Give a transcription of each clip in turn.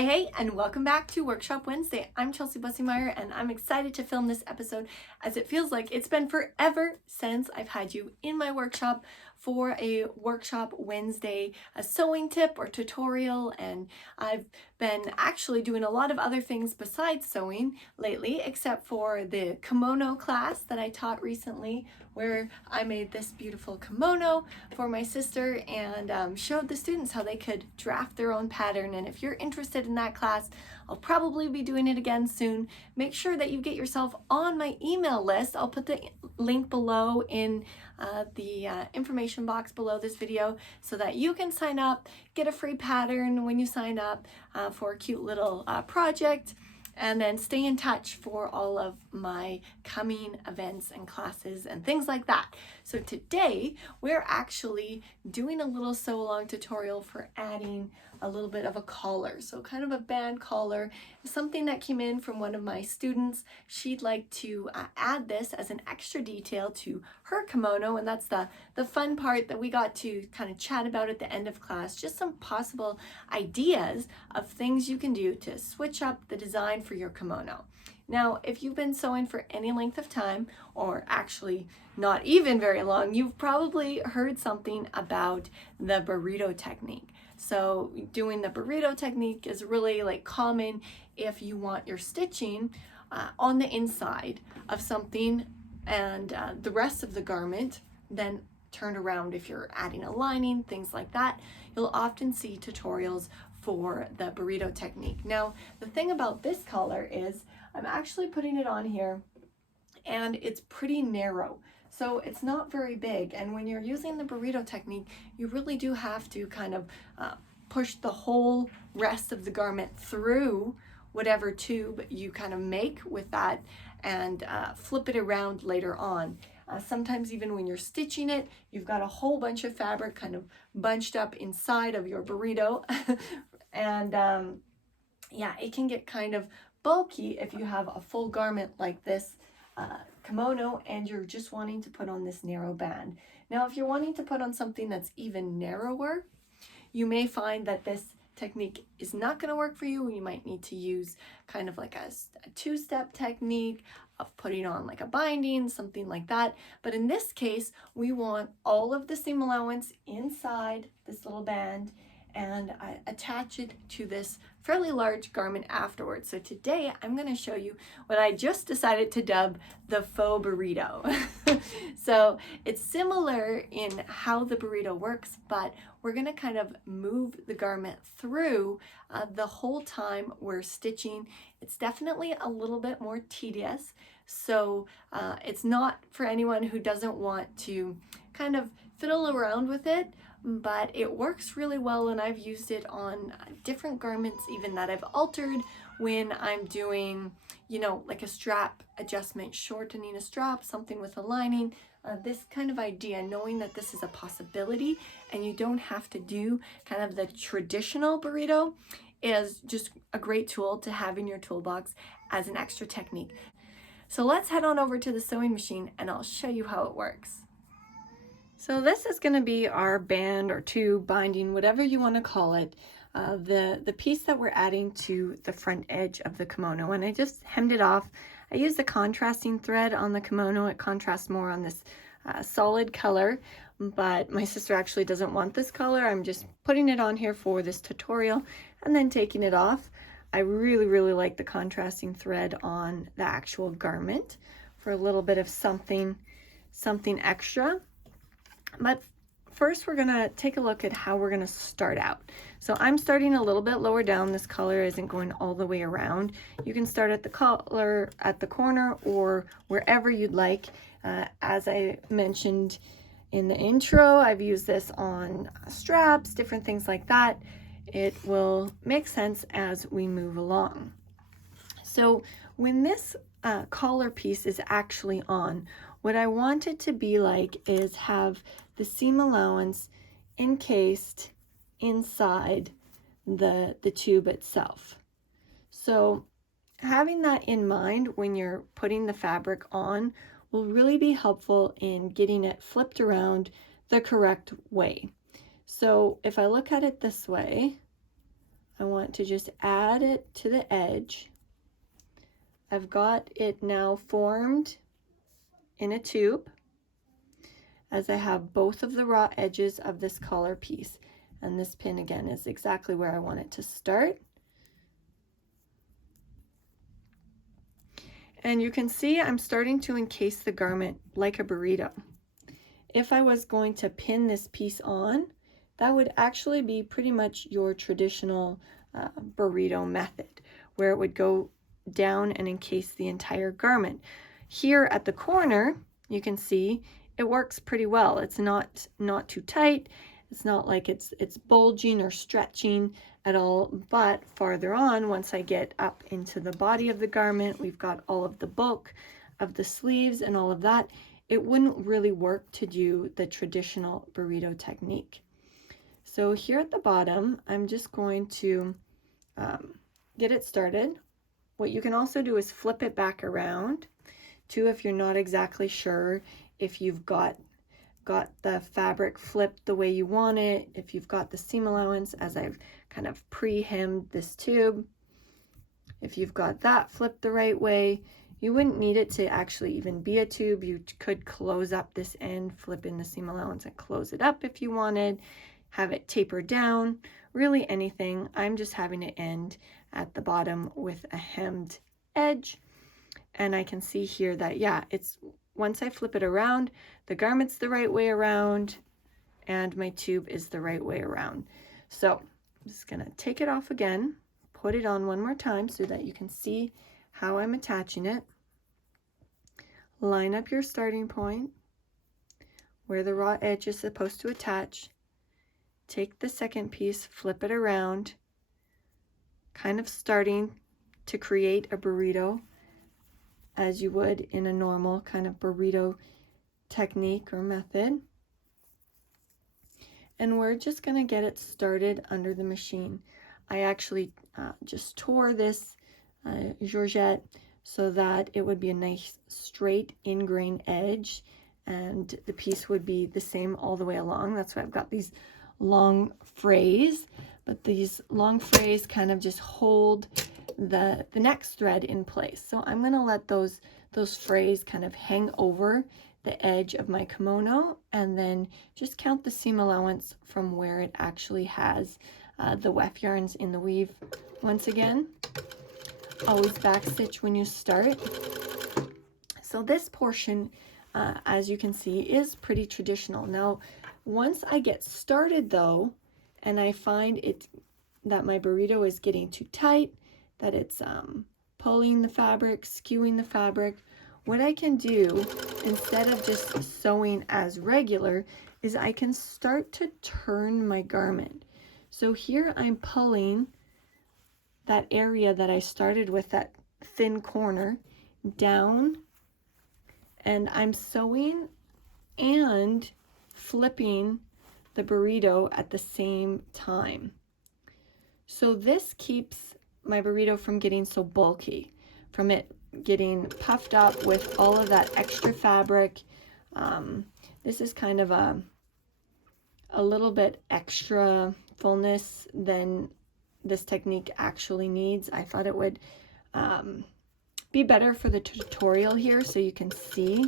Hey, and welcome back to Workshop Wednesday. I'm Chelsea Bussymeyer, and I'm excited to film this episode as it feels like it's been forever since I've had you in my workshop for a Workshop Wednesday, a sewing tip or tutorial, and I've been actually doing a lot of other things besides sewing lately, except for the kimono class that I taught recently, where I made this beautiful kimono for my sister and showed the students how they could draft their own pattern. And if you're interested in that class, I'll probably be doing it again soon. Make sure that you get yourself on my email list. I'll put the link below in the information box below this video so that you can sign up, get a free pattern when you sign up for a cute little project, and then stay in touch for all of my coming events and classes and things like that. So today we're actually doing a little sew along tutorial for adding a little bit of a collar. So kind of a band collar, something that came in from one of my students. She'd like to add this as an extra detail to her kimono, and that's the fun part that we got to kind of chat about at the end of class, just some possible ideas of things you can do to switch up the design for your kimono. Now, if you've been sewing for any length of time, or actually not even very long, you've probably heard something about the burrito technique. So doing the burrito technique is really like common if you want your stitching on the inside of something and the rest of the garment then turned around. If you're adding a lining, things like that, you'll often see tutorials for the burrito technique. Now, the thing about this collar is I'm actually putting it on here and it's pretty narrow. So it's not very big, and when you're using the burrito technique, you really do have to kind of push the whole rest of the garment through whatever tube you kind of make with that and flip it around later on. Sometimes even when you're stitching it, you've got a whole bunch of fabric kind of bunched up inside of your burrito and yeah, it can get kind of bulky if you have a full garment like this kimono and you're just wanting to put on this narrow band. Now, if you're wanting to put on something that's even narrower, you may find that this technique is not going to work for you. You might need to use kind of like a two-step technique of putting on like a binding, something like that. But in this case, we want all of the seam allowance inside this little band and I attach it to this fairly large garment afterwards. So today I'm going to show you what I just decided to dub the faux burrito. So it's similar in how the burrito works, but we're going to kind of move the garment through the whole time we're stitching. It's definitely a little bit more tedious. So it's not for anyone who doesn't want to kind of fiddle around with it, but it works really well, and I've used it on different garments even that I've altered when I'm doing, you know, like a strap adjustment, shortening a strap, something with a lining, this kind of idea, knowing that this is a possibility and you don't have to do kind of the traditional burrito, is just a great tool to have in your toolbox as an extra technique. So let's head on over to the sewing machine and I'll show you how it works. So this is going to be our band or tube, binding, whatever you want to call it, the piece that we're adding to the front edge of the kimono. And I just hemmed it off. I used the contrasting thread on the kimono. It contrasts more on this solid color, but my sister actually doesn't want this color. I'm just putting it on here for this tutorial and then taking it off. I really like the contrasting thread on the actual garment for a little bit of something extra. But first we're gonna take a look at how we're gonna start out. So I'm starting a little bit lower down. This collar isn't going all the way around. You can start at the collar at the corner or wherever you'd like. As I mentioned in the intro, I've used this on straps, different things like that. It will make sense as we move along. So when this collar piece is actually on, what I want it to be like is have the seam allowance encased inside the tube itself. So having that in mind when you're putting the fabric on will really be helpful in getting it flipped around the correct way. So if I look at it this way, I want to just add it to the edge. I've got it now formed in a tube, as I have both of the raw edges of this collar piece. And this pin again is exactly where I want it to start. And you can see I'm starting to encase the garment like a burrito. If I was going to pin this piece on, that would actually be pretty much your traditional burrito method, where it would go down and encase the entire garment. Here at the corner, you can see it works pretty well. It's not too tight. It's not like it's bulging or stretching at all, but farther on, once I get up into the body of the garment, we've got all of the bulk of the sleeves and all of that. It wouldn't really work to do the traditional burrito technique. So here at the bottom, I'm just going to get it started. What you can also do is flip it back around too, if you're not exactly sure if you've got the fabric flipped the way you want it, if you've got the seam allowance, as I've kind of pre-hemmed this tube. If you've got that flipped the right way, you wouldn't need it to actually even be a tube. You could close up this end, flip in the seam allowance and close it up if you wanted, have it taper down, really anything. I'm just having it end at the bottom with a hemmed edge. And I can see here that, yeah, it's once I flip it around, the garment's the right way around and my tube is the right way around. So I'm just gonna take it off again, put it on one more time so that you can see how I'm attaching it. Line up your starting point where the raw edge is supposed to attach. Take the second piece, flip it around, kind of starting to create a burrito as you would in a normal kind of burrito technique or method. And we're just going to get it started under the machine. I actually just tore this georgette so that it would be a nice straight in-grain edge and the piece would be the same all the way along. That's why I've got these long frays, but these long frays kind of just hold the next thread in place. So I'm going to let those frays kind of hang over the edge of my kimono and then just count the seam allowance from where it actually has the weft yarns in the weave. Once again, always back stitch when you start. So this portion, as you can see, is pretty traditional. Now, once I get started though, and I find that my burrito is getting too tight, that it's pulling the fabric, skewing the fabric, what I can do instead of just sewing as regular is I can start to turn my garment. So here I'm pulling that area that I started with, that thin corner, down, and I'm sewing and flipping the burrito at the same time. So this keeps my burrito from getting so bulky, from it getting puffed up with all of that extra fabric. This is kind of a little bit extra fullness than this technique actually needs. I thought it would be better for the tutorial here so you can see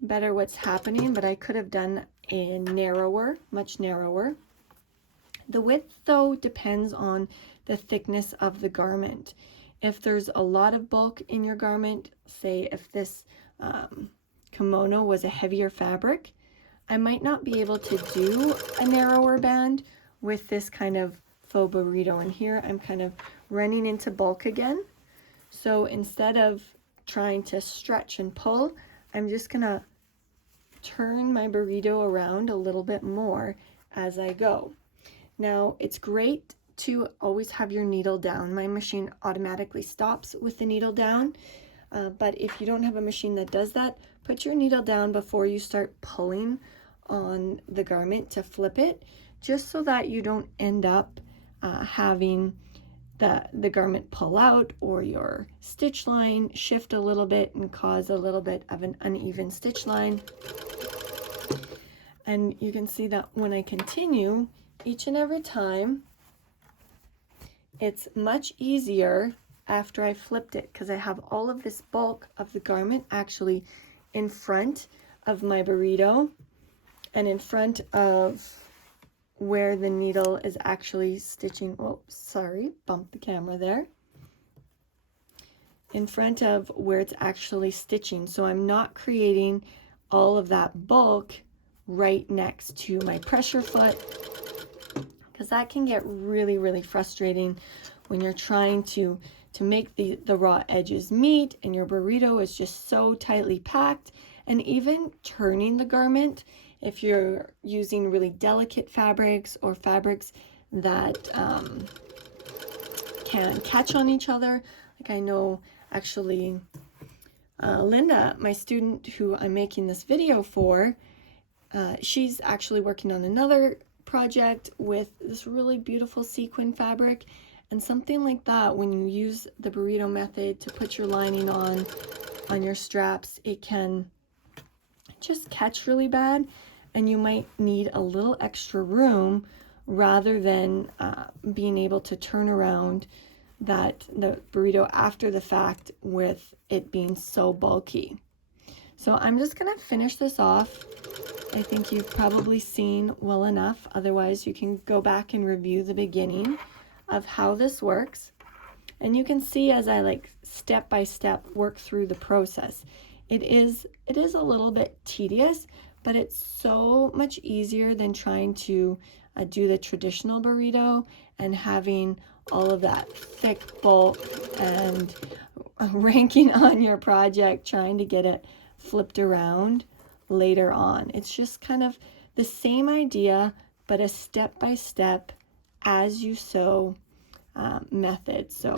better what's happening, but I could have done a narrower, much narrower. The width though depends on the thickness of the garment. If there's a lot of bulk in your garment, say if this kimono was a heavier fabric, I might not be able to do a narrower band with this kind of faux burrito. And here I'm kind of running into bulk again. So instead of trying to stretch and pull, I'm just gonna turn my burrito around a little bit more as I go. Now, it's great to always have your needle down. My machine automatically stops with the needle down, but if you don't have a machine that does that, put your needle down before you start pulling on the garment to flip it, just so that you don't end up having the garment pull out or your stitch line shift a little bit and cause a little bit of an uneven stitch line. And you can see that when I continue, each and every time it's much easier after I flipped it because I have all of this bulk of the garment actually in front of my burrito and in front of where the needle is actually stitching. Oh, sorry, bumped the camera there. In front of where it's actually stitching. So I'm not creating all of that bulk right next to my pressure foot, because that can get really, really frustrating when you're trying to make the raw edges meet and your burrito is just so tightly packed. And even turning the garment, if you're using really delicate fabrics or fabrics that can catch on each other. Like I know actually Linda, my student who I'm making this video for, she's actually working on another project with this really beautiful sequin fabric, and something like that, when you use the burrito method to put your lining on your straps, it can just catch really bad, and you might need a little extra room rather than being able to turn around the burrito after the fact with it being so bulky. So I'm just gonna finish this off. I think you've probably seen well enough. Otherwise, you can go back and review the beginning of how this works. And you can see as I like step by step work through the process. It is a little bit tedious, but it's so much easier than trying to do the traditional burrito and having all of that thick bulk and ranking on your project, trying to get it flipped around later on. It's just kind of the same idea, but a step-by-step as you sew method. So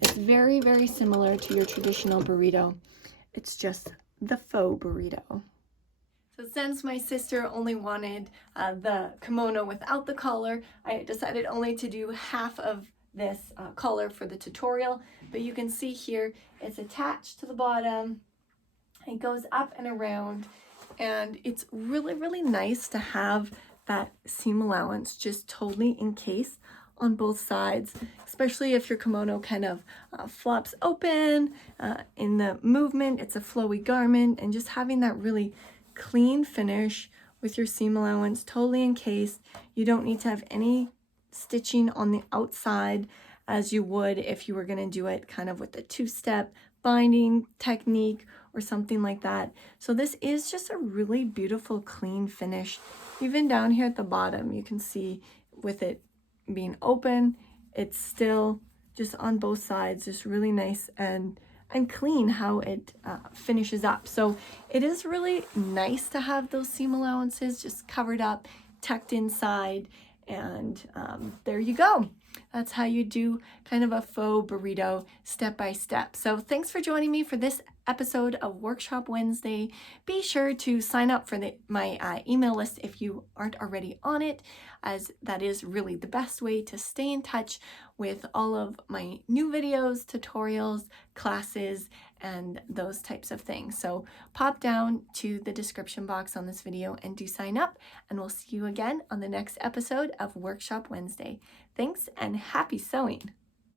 it's very, very similar to your traditional burrito. It's just the faux burrito. So since my sister only wanted the kimono without the collar, I decided only to do half of this collar for the tutorial. But you can see here, it's attached to the bottom. It goes up and around, and it's really, really nice to have that seam allowance just totally encased on both sides, especially if your kimono kind of flops open in the movement. It's a flowy garment, and just having that really clean finish with your seam allowance totally encased. You don't need to have any stitching on the outside as you would if you were going to do it kind of with a two-step binding technique or something like that. So this is just a really beautiful clean finish. Even down here at the bottom, you can see with it being open, it's still just on both sides, just really nice and clean how it finishes up. So it is really nice to have those seam allowances just covered up, tucked inside, and there you go. That's how you do kind of a faux burrito step by step. So thanks for joining me for this episode of Workshop Wednesday. Be sure to sign up for my email list if you aren't already on it, as that is really the best way to stay in touch with all of my new videos, tutorials, classes, and those types of things. So pop down to the description box on this video and do sign up, and we'll see you again on the next episode of Workshop Wednesday. Thanks and happy sewing!